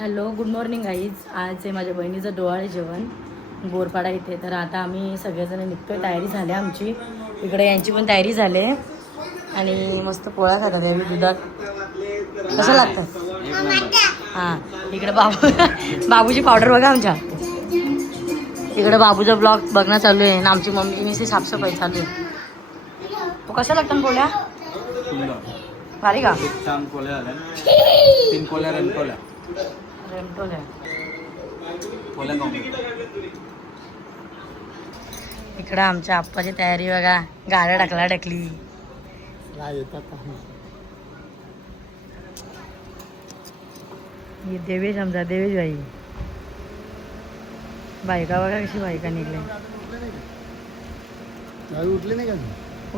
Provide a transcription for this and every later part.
Hello good morning guys. आज आहे माझ्या बहिणीचं डोहाळे जेवण बोरपाडा इथे. तर आता आम्ही सगळेजण निघतोय. तयारी झाली आमची. इकडे यांची पण तयारी झाली आणि मस्त पोळ्या खातात यावी दुधात. कसं लागतं? हां इकडे बाबूची पावडर बघा आमच्या. इकडे बाबूचा ब्लॉग बघणं चालू आहे ना. आमची मम्मीची साफसफाई चालू आहे. तो कशा लागतात पोळ्या? भारी का? 3 पोळ्या रेमटोल्या. इकडं आमच्या आप्पाची तयारी बघा. गाड्या ढकली देवेश आमचा देवेश बाई. बायका बघा कशी बायका निघले. उठले नाही का?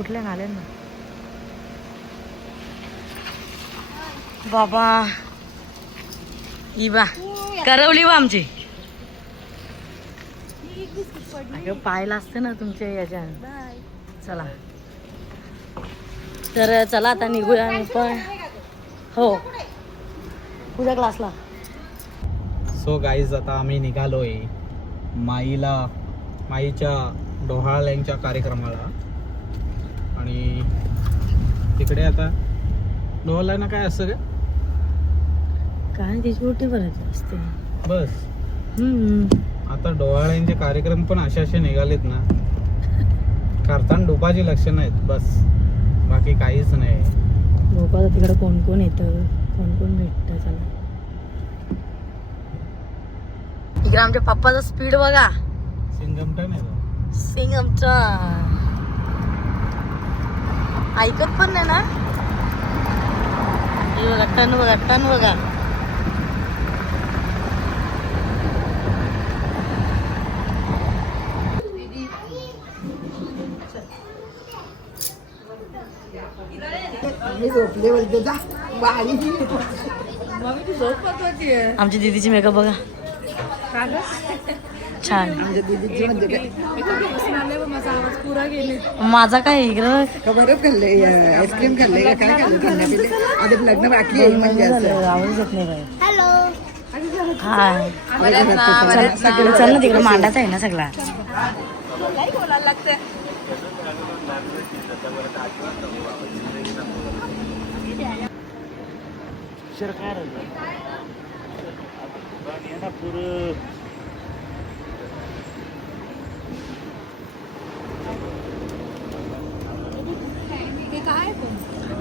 उठले ना आले ना बाबा. ही बा करवली बा आमची. अगं पाहायला असतं ना तुमच्या याच्या. चला तर चला आता निघूया. पण हो तुझ्या क्लासला. सो गाईज आता आम्ही निघालोय माईच्या डोहाळ्यांच्या कार्यक्रमाला. आणि तिकडे आता डोहाळ्यांना काय असतं का? काय त्याची मोठी भरायची असते बस. आता डोहाळ्यांचे कार्यक्रम पण असे निघालेत ना. करताना डोबाची लक्षणं आहेत बस, बाकी काहीच नाही. भोपाळला तिकडं कोण कोण येतं, कोण कोण भेटतं. चला इकडे आमच्या पप्पाचा स्पीड बघा. सिंगमटन आहे. सिंगमटन ऐकत पण नाही ना. हे बघा टन बघा टन बघा. आमची दीदीची मेकअप बघा छान. माझा काय इकडं बरंच खाल्लंय. आईस्क्रीम खाल्लंय का काय खाल्लं? लग्न बाकी आहे म्हणजे आवाज येत नाही बाई. हाय चल ना तिकडे मांडाचा आहे ना सगळा.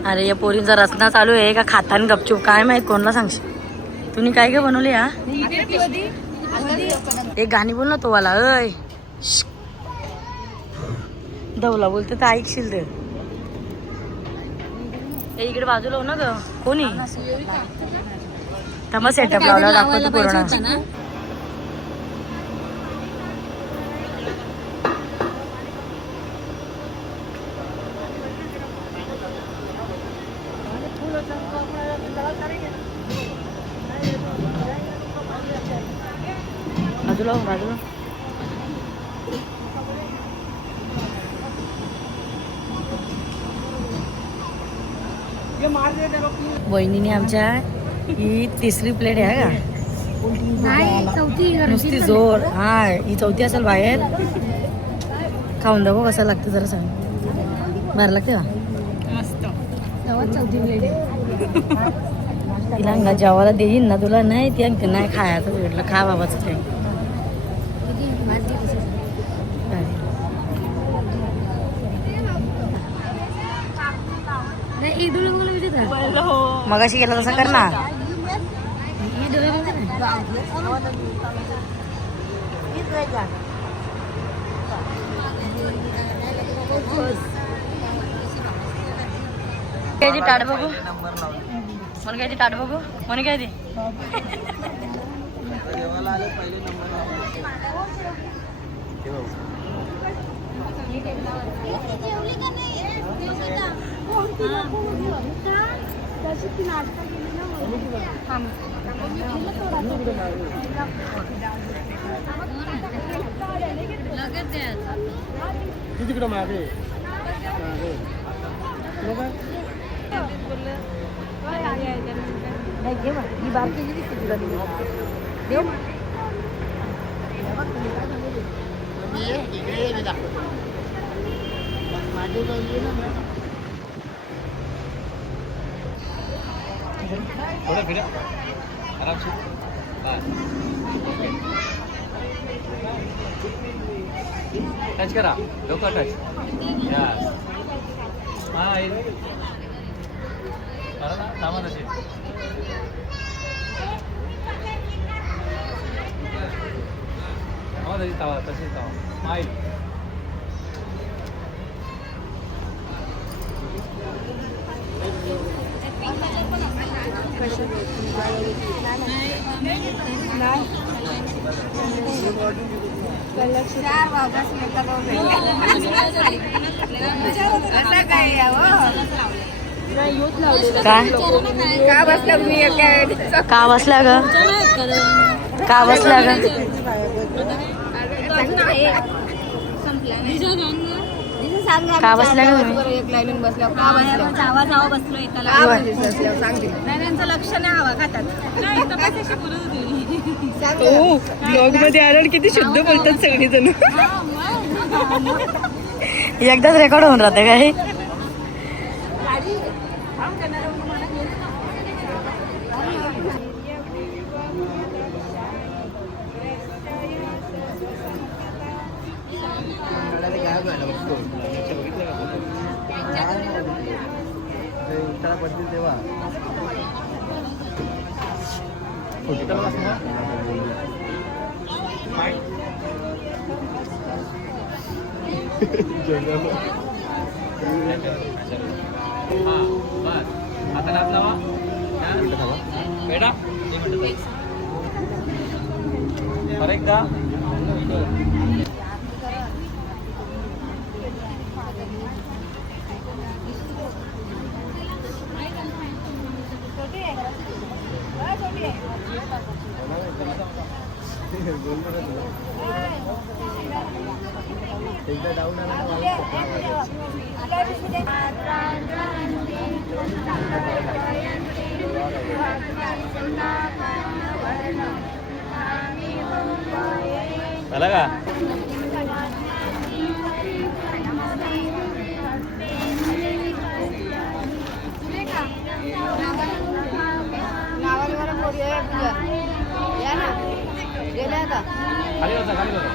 अरे या पोरींचा रचना चालू आहे का खातान गपचूप काय माहित. कोणाला सांगशील तुम्ही काय काय बनवले? हा एक गाणी बोल ना तो वाला. अय दवला बोलते तर ऐकशील. तर इकडे बाजूला हो ना ग. कोणी मग सेटअप लावला दाखवतो पूर्ण. बाजूला बाजूला. वहिनीने आमच्या ही तिसरी प्लेट आहे का? नुसती जोर. हा ही चौथी असेल बाहेर. खाऊन दाखव कसं लागतं जरा सांग. बाहेर लागते का? मस्त. चौथी प्लेट तिला अंगा जेवायला देईन ना तुला. नाही ती अंक नाही खायचं भेटलं. खा बाबाचं ते. मग अशी गेला तसं कर ना. काय ताट बघू मला. काय ताट बघू म्हणे काय ते. तिकडे मागे नाही घे मग ही बारकी किती किती झाली देऊ मग. थोडं फिरा आरामशीर बस टच करा डोकं टच यस हां थांबा तशी थांबा तशी थांबा तशी थांबा स्माईल काय का बसला मी एका का बसला ग का बसला ग का बसला ग तुम्ही एक लाईन बसल्यावर का बसल्यावर जावा जावा बसलोय त्याला का बसल्यावर सांग तिला. नाही त्यांचं लक्ष नाही हवा खातात नाही तपासाशी बोलत होती सांग तिला. ब्लॉग मध्ये आल्यावर किती शुद्ध बोलतात सगळीजण एकदाच रेकॉर्ड होऊन राहते का हे हां बस आता हात लावा बेटा परत एकदा एकदा डाऊन आला का खाली बसा खाली बसा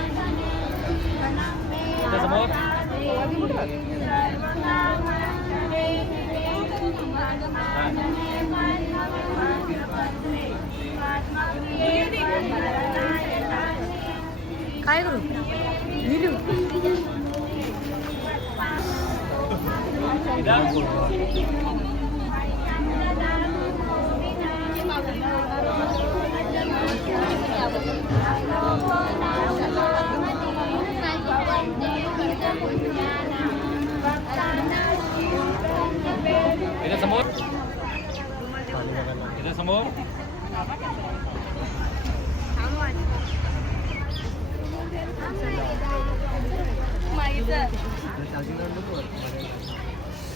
समोर काय करू लिहू इथे समोर इथे समोर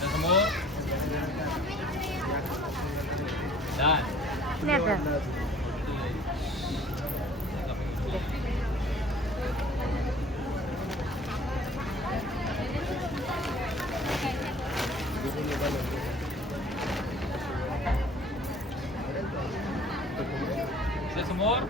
समोर समोर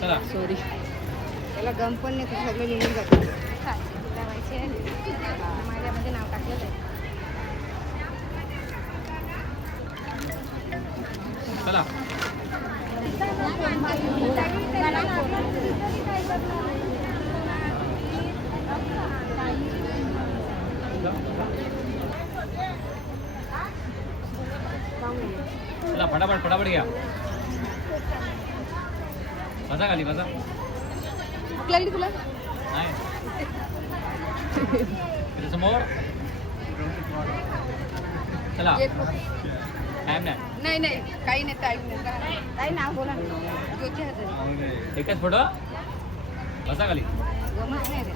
चला सॉरी त्याला गम पण नाही सगळं निघून जातं माझ्यामध्ये नाव टाकलं चला चला फटाफट फटाफट घ्या बसा खाली बसा लागली तुला नाही इथे समोर चला टाइम नाही नाही नाही काही नाही काही नाव बोला ज्योती हजरे एकच फोटो बसा खाली गमत नाही रे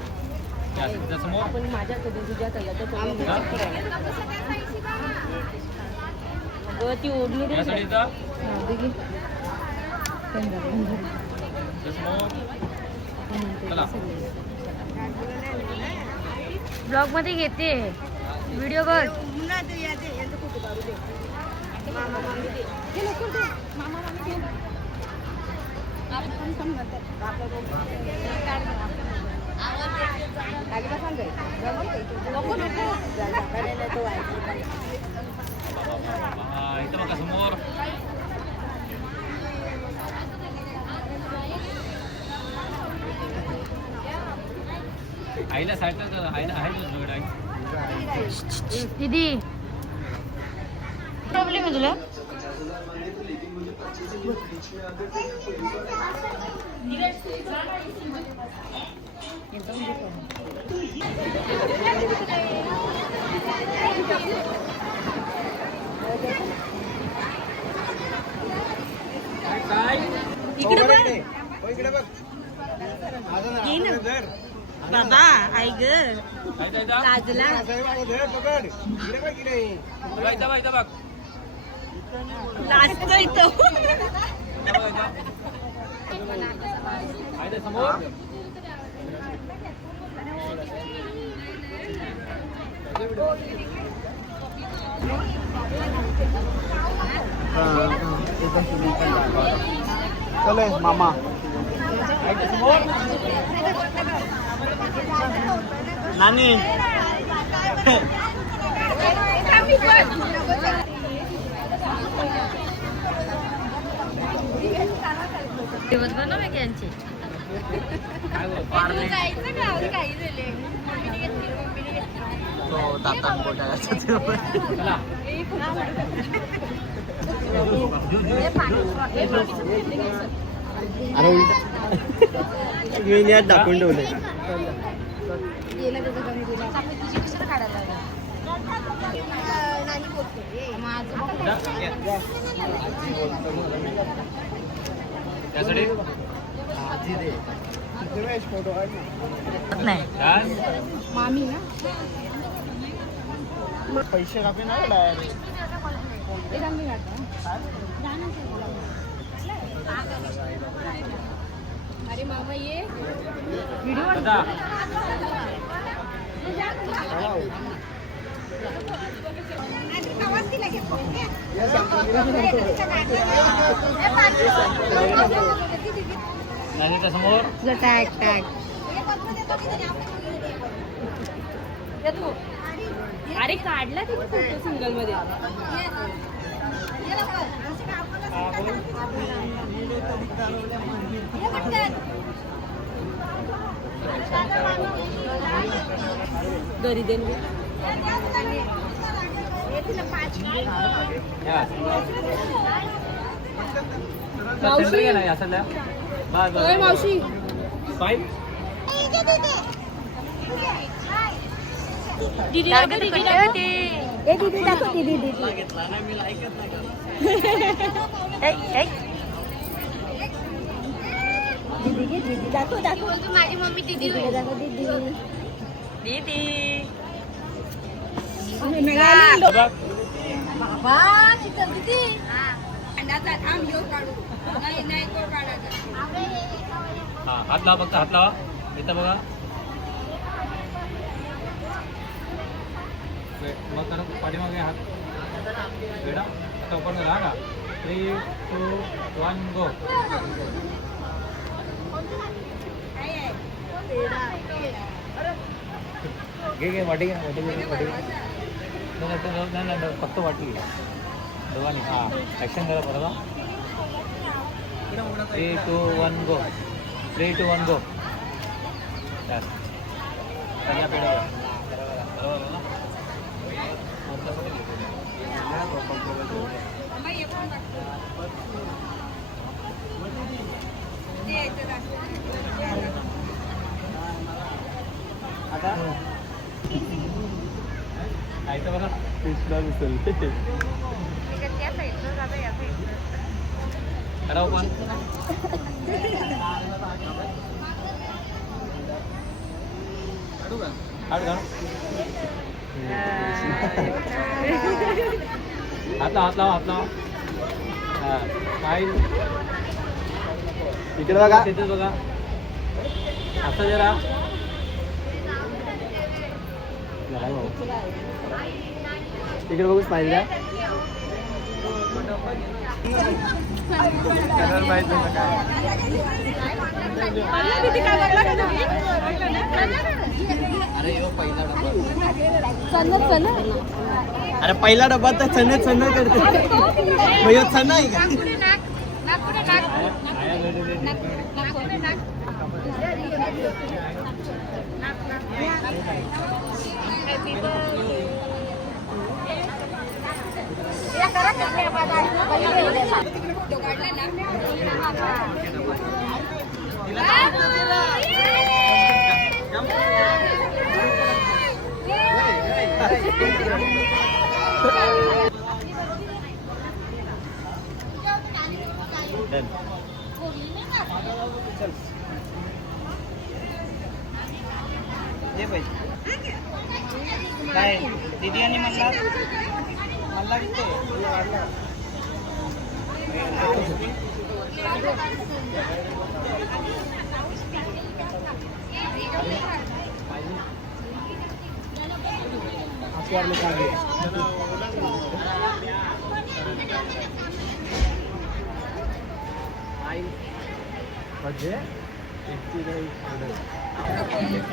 आपण माझ्याकडे तुझ्याकडे ती ओढणी दे. ब्लॉग मध्ये घेते व्हिडिओ बघ. इथं बघा समोर. आईला साईडला आईला आहे दीदी प्रॉब्लेम आहे तुला. बाबा आई ग लाजला. लाजतो इथं. समोर. चले मामा. नानी दिवसभर ना यांची दाखवून ठेवले. त्यासाठी नाही मामी ना पैसे कापे ना अरे मामा ये व्हिडिओ समोर. टॅग टॅग अरे काढला तिथे फोटो सिंगल मध्ये. घरी देन मावशी. दीदी दीदी दाखव दीदी दीदी दीदी दाखव दाखव माझी मम्मी दीदी दाखव दीदी दीदी बाबा चिकन दीदी अंडाचा थांब घेऊ काढू. नाही तो काढायचा. हात लावा फक्त हात लावा. इथं बघा. मग करा पाठीमागे हात वेडा. आता ओपन करा का. 3, 2, 1 गो. घे वाटी घ्या वाटी नाही फक्त वाटी घ्या दोघांनी. हां ॲक्शन करा बरोबर. 3, 2, 1 गो. 3, 2, 1 गो. सगळ्या पेढ्या बरोबर ना. आता बघा करावं पण. हात लावा इकडे बघा तिथे बघा असं जरा तिकडे बघू स्माईल द्या अरे पहिला डब्बा तर चण करते भैया चण आहे का काय दीदी आणि मला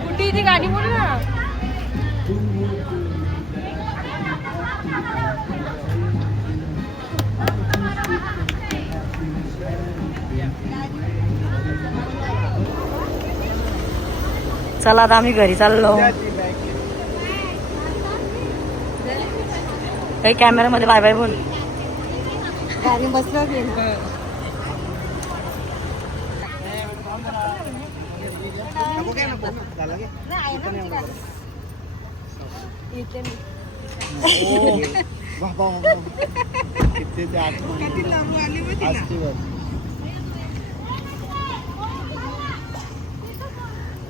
कुठे ती गाडी बोल ना चला आता आम्ही घरी चाललो काही कॅमेरामध्ये बाय बाय बोल गाडी बसलो किती